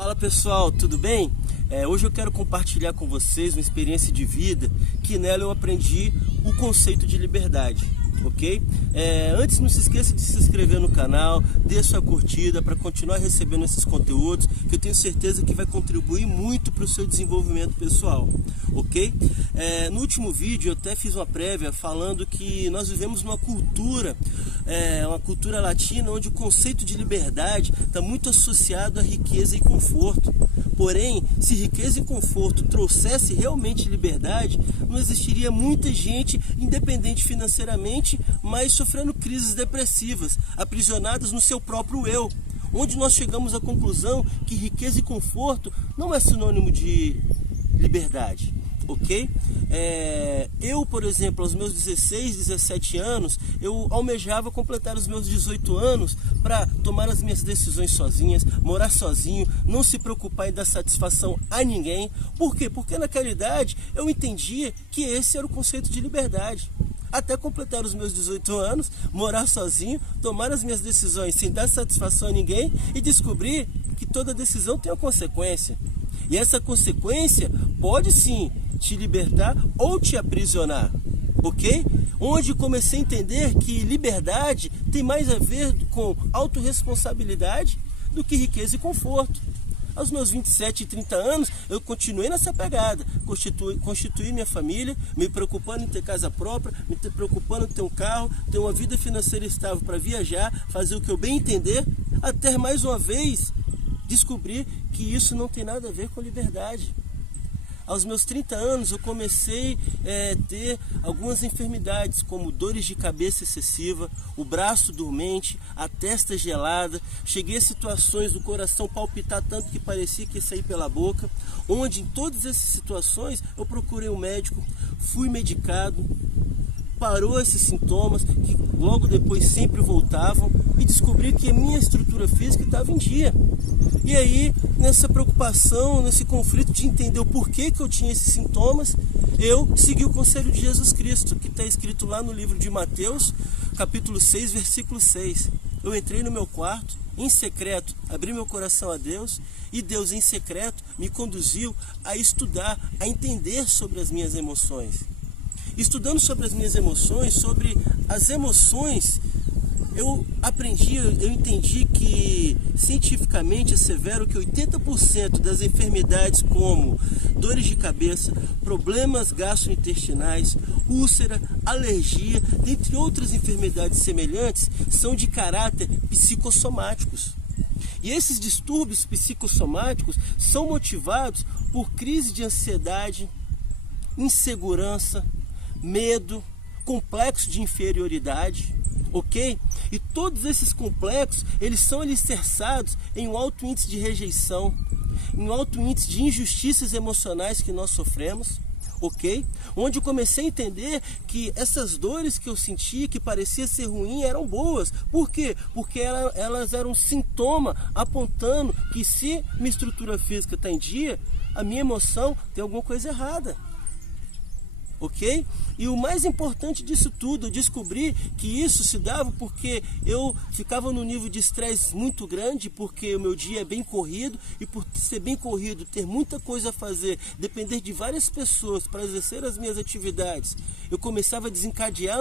Fala pessoal, tudo bem? Hoje eu quero compartilhar com vocês uma experiência de vida que nela eu aprendi o conceito de liberdade, ok? Antes não se esqueça de se inscrever no canal, dê sua curtida para continuar recebendo esses conteúdos que eu tenho certeza que vai contribuir muito para o seu desenvolvimento pessoal, ok? No último vídeo eu até fiz uma prévia falando que nós vivemos numa cultura, uma cultura latina onde o conceito de liberdade está muito associado a riqueza e conforto. Porém, se riqueza e conforto trouxesse realmente liberdade, não existiria muita gente independente financeiramente, mas sofrendo crises depressivas, aprisionadas no seu próprio eu, onde nós chegamos à conclusão que riqueza e conforto não é sinônimo de liberdade, ok? Eu, por exemplo, aos meus 16, 17 anos, eu almejava completar os meus 18 anos para tomar as minhas decisões sozinhas, morar sozinho, não se preocupar em dar satisfação a ninguém. Por quê? Porque naquela idade eu entendia que esse era o conceito de liberdade. Até completar os meus 18 anos, morar sozinho, tomar as minhas decisões sem dar satisfação a ninguém e descobrir que toda decisão tem uma consequência. E essa consequência pode sim te libertar ou te aprisionar, ok? Onde comecei a entender que liberdade tem mais a ver com autorresponsabilidade do que riqueza e conforto. Aos meus 27 e 30 anos, eu continuei nessa pegada, constituí minha família, me preocupando em ter casa própria, me preocupando em ter um carro, ter uma vida financeira estável para viajar, fazer o que eu bem entender, até mais uma vez descobrir que isso não tem nada a ver com liberdade. Aos meus 30 anos eu comecei a ter algumas enfermidades, como dores de cabeça excessiva, o braço dormente, a testa gelada. Cheguei a situações do coração palpitar tanto que parecia que ia sair pela boca, onde em todas essas situações eu procurei um médico, fui medicado, parou esses sintomas que logo depois sempre voltavam e descobri que a minha estrutura física estava em dia. E aí, nessa preocupação, nesse conflito de entender o porquê que eu tinha esses sintomas, eu segui o conselho de Jesus Cristo, que está escrito lá no livro de Mateus, capítulo 6, versículo 6. Eu entrei no meu quarto, em secreto, abri meu coração a Deus, e Deus em secreto me conduziu a estudar, a entender sobre as minhas emoções. Estudando sobre as minhas emoções, sobre as emoções, eu entendi que cientificamente é severo que 80% das enfermidades como dores de cabeça, problemas gastrointestinais, úlcera, alergia, dentre outras enfermidades semelhantes, são de caráter psicossomáticos. E esses distúrbios psicossomáticos são motivados por crise de ansiedade, insegurança, medo, complexo de inferioridade, ok? E todos esses complexos, eles são alicerçados em um alto índice de rejeição, em um alto índice de injustiças emocionais que nós sofremos, ok? Onde eu comecei a entender que essas dores que eu sentia, que parecia ser ruim, eram boas. Por quê? Porque elas eram um sintoma apontando que se minha estrutura física está em dia, a minha emoção tem alguma coisa errada. Ok? E o mais importante disso tudo, eu descobri que isso se dava porque eu ficava num nível de estresse muito grande, porque o meu dia é bem corrido, e por ser bem corrido, ter muita coisa a fazer, depender de várias pessoas para exercer as minhas atividades, eu começava a desencadeava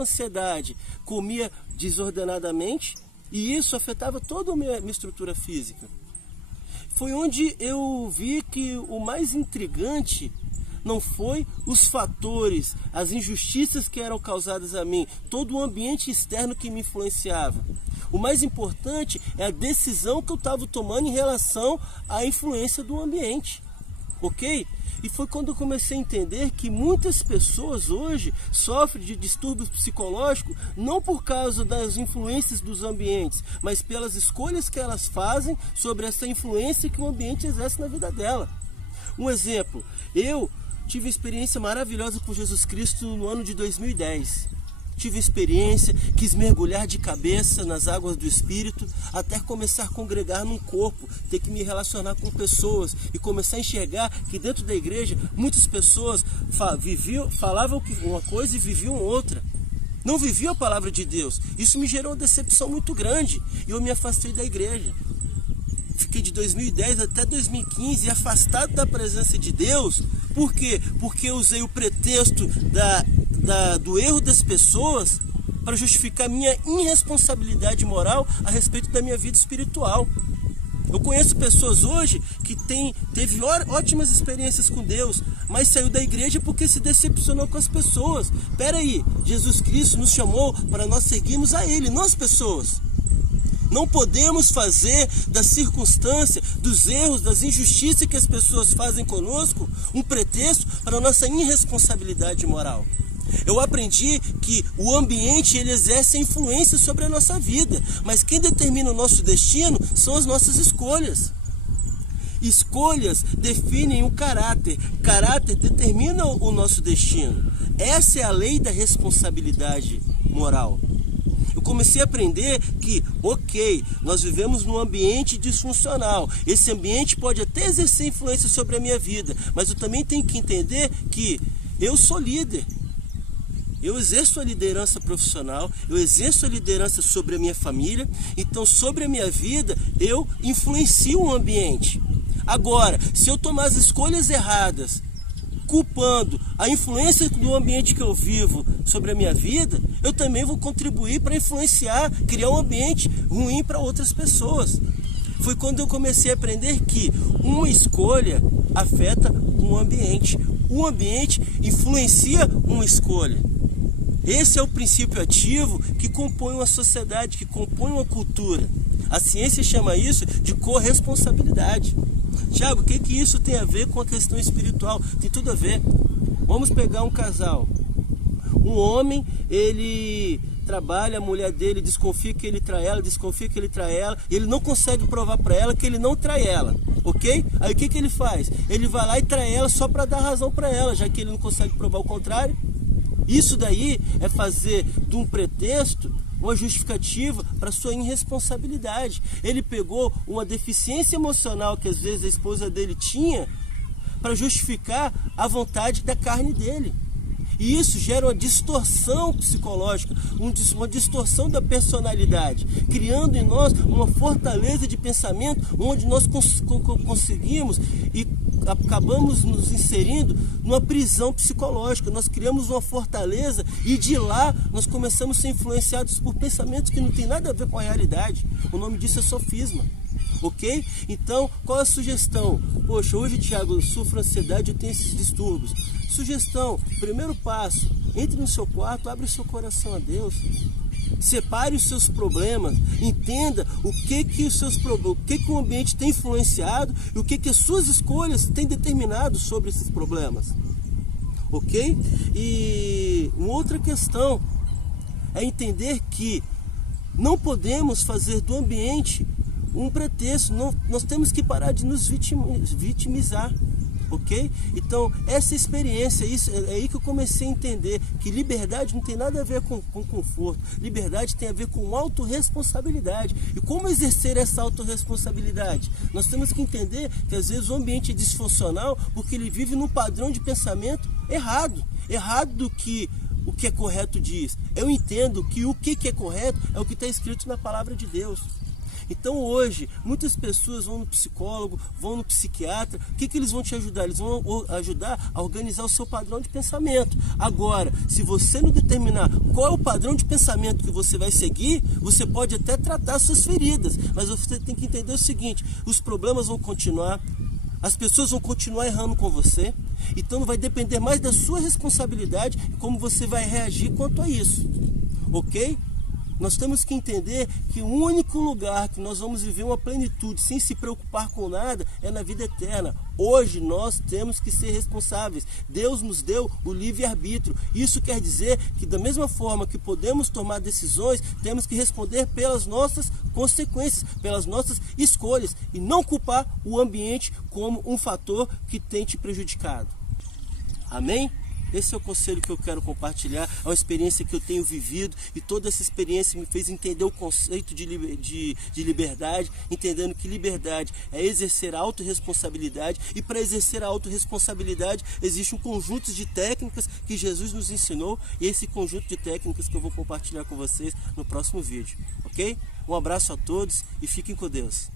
a ansiedade, comia desordenadamente, e isso afetava toda a minha estrutura física. Foi onde eu vi que o mais intrigante não foi os fatores, as injustiças que eram causadas a mim, todo o ambiente externo que me influenciava. O mais importante é a decisão que eu estava tomando em relação à influência do ambiente, ok? E foi quando eu comecei a entender que muitas pessoas hoje sofrem de distúrbios psicológicos não por causa das influências dos ambientes, mas pelas escolhas que elas fazem sobre essa influência que o ambiente exerce na vida dela. Um exemplo, eu tive uma experiência maravilhosa com Jesus Cristo no ano de 2010. Tive experiência, quis mergulhar de cabeça nas águas do Espírito, até começar a congregar num corpo, ter que me relacionar com pessoas e começar a enxergar que dentro da igreja muitas pessoas falavam uma coisa e viviam outra. Não viviam a palavra de Deus. Isso me gerou uma decepção muito grande e eu me afastei da igreja. Fiquei 2010 até 2015 afastado da presença de Deus. Por quê? Porque eu usei o pretexto do erro das pessoas para justificar minha irresponsabilidade moral a respeito da minha vida espiritual. Eu conheço pessoas hoje que teve ótimas experiências com Deus, mas saiu da igreja porque se decepcionou com as pessoas. Espera aí, Jesus Cristo nos chamou para nós seguirmos a Ele, não as pessoas. Não podemos fazer da circunstância, dos erros, das injustiças que as pessoas fazem conosco um pretexto para a nossa irresponsabilidade moral. Eu aprendi que o ambiente ele exerce influência sobre a nossa vida, mas quem determina o nosso destino são as nossas escolhas. Escolhas definem o caráter, caráter determina o nosso destino. Essa é a lei da responsabilidade moral. Eu comecei a aprender que, nós vivemos num ambiente disfuncional. Esse ambiente pode até exercer influência sobre a minha vida, mas eu também tenho que entender que eu sou líder. Eu exerço a liderança profissional, eu exerço a liderança sobre a minha família, então sobre a minha vida eu influencio o ambiente. Agora, se eu tomar as escolhas erradas, culpando a influência do ambiente que eu vivo sobre a minha vida, eu também vou contribuir para influenciar, criar um ambiente ruim para outras pessoas. Foi quando eu comecei a aprender que uma escolha afeta um ambiente. O ambiente influencia uma escolha. Esse é o princípio ativo que compõe uma sociedade, que compõe uma cultura. A ciência chama isso de corresponsabilidade. Tiago, o que isso tem a ver com a questão espiritual? Tem tudo a ver. Vamos pegar um casal. Um homem, ele trabalha, a mulher dele desconfia que ele trai ela, e ele não consegue provar para ela que ele não trai ela, ok? Aí o que ele faz? Ele vai lá e trai ela só para dar razão para ela, já que ele não consegue provar o contrário. Isso daí é fazer de um pretexto uma justificativa para sua irresponsabilidade. Ele pegou uma deficiência emocional que às vezes a esposa dele tinha para justificar a vontade da carne dele. E isso gera uma distorção psicológica, uma distorção da personalidade, criando em nós uma fortaleza de pensamento onde nós conseguimos e acabamos nos inserindo numa prisão psicológica. Nós criamos uma fortaleza e de lá nós começamos a ser influenciados por pensamentos que não tem nada a ver com a realidade. O nome disso é sofisma. Ok? Então, qual é a sugestão? Poxa, hoje, Tiago, eu sofro ansiedade, eu tenho esses distúrbios. Sugestão, primeiro passo, entre no seu quarto, abre o seu coração a Deus. Separe os seus problemas, entenda o que o ambiente tem influenciado e o que as suas escolhas têm determinado sobre esses problemas. Ok? E uma outra questão é entender que não podemos fazer do ambiente um pretexto, nós temos que parar de nos vitimizar, ok? Então, essa experiência, é aí que eu comecei a entender que liberdade não tem nada a ver com conforto, liberdade tem a ver com autorresponsabilidade. E como exercer essa autorresponsabilidade? Nós temos que entender que às vezes o ambiente é disfuncional porque ele vive num padrão de pensamento errado do que o que é correto diz. Eu entendo que o que é correto é o que está escrito na palavra de Deus. Então hoje, muitas pessoas vão no psicólogo, vão no psiquiatra. O que eles vão te ajudar? Eles vão ajudar a organizar o seu padrão de pensamento. Agora, se você não determinar qual é o padrão de pensamento que você vai seguir, você pode até tratar suas feridas, mas você tem que entender o seguinte: os problemas vão continuar, as pessoas vão continuar errando com você, então vai depender mais da sua responsabilidade e como você vai reagir quanto a isso, ok? Nós temos que entender que o único lugar que nós vamos viver uma plenitude sem se preocupar com nada é na vida eterna. Hoje nós temos que ser responsáveis. Deus nos deu o livre-arbítrio. Isso quer dizer que da mesma forma que podemos tomar decisões, temos que responder pelas nossas consequências, pelas nossas escolhas e não culpar o ambiente como um fator que tem te prejudicado. Amém? Esse é o conselho que eu quero compartilhar, é uma experiência que eu tenho vivido e toda essa experiência me fez entender o conceito de liberdade, entendendo que liberdade é exercer a autorresponsabilidade e para exercer a autorresponsabilidade existe um conjunto de técnicas que Jesus nos ensinou e esse conjunto de técnicas que eu vou compartilhar com vocês no próximo vídeo, ok? Um abraço a todos e fiquem com Deus.